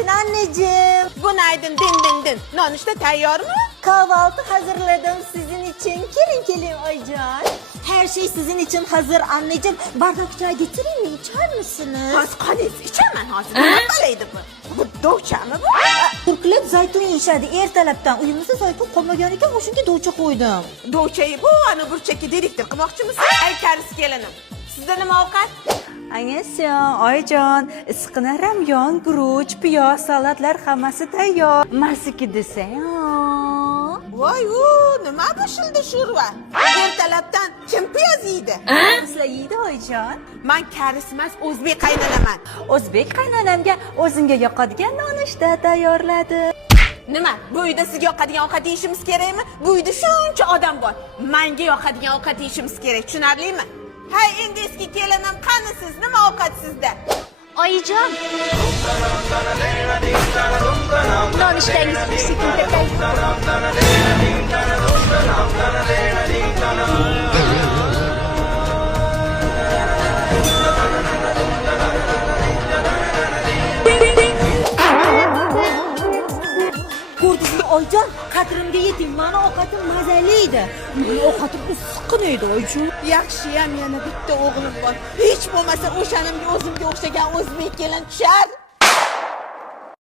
Günaydın anneciğim. Günaydın din. Nonushta tayyor mu? Kahvaltı hazırladım sizin için. Gelin Aycan. Her şey sizin için hazır anneciğim. Bardak çay getireyim mi? İçer misiniz? Hozir qolaysiz, ichaman hozir. Nima qilaydi bu? Bu dovchami bu? Turklar zaytun yeyishadi ertalabdan. Uyimizda zaytun qolmagan ekan, o'shanga dovcha qo'ydim. Dovchayi bu ana burchakka direktor qilmoqchimisiz? Ay karis kelinim. Sizda nima ovqat? Annesi, Aycan, issiqni ramyon, guruch, piyoz, salatlar hammasi tayyor. Marsiki desang. Voy, nima boshildi sho'rva? Ertalabdan kim piyoz yeydi? Sizlar yeydi Aycan. Men karis emas, o'zbek qaynanaman. O'zbek qaynonamga o'zimga yoqadigan nonushta tayyorladi. Nima? Bu uyda sizga yoqadigan ovqat yeyishimiz kerakmi? Bu uyda shuncha odam bor. Menga yoqadigan ovqat yeyishimiz kerak, tushunarlimi? Hay, endi eski kelinim, qani siz? Nima ovqat sizda? Oyijon, nonushtangiz pishsin ketay. Ko'rdingizmi Ayjon? Qadrimga yeting. Mani ovqatim mazali edi. Meni ovqatim issiqqina edi Ayjon. Yaxshiyam yana bitta o'g'lim bor. Hech bo'lmasa o'shanimga o'zimga o'xshagan o'zbek kelin tushar.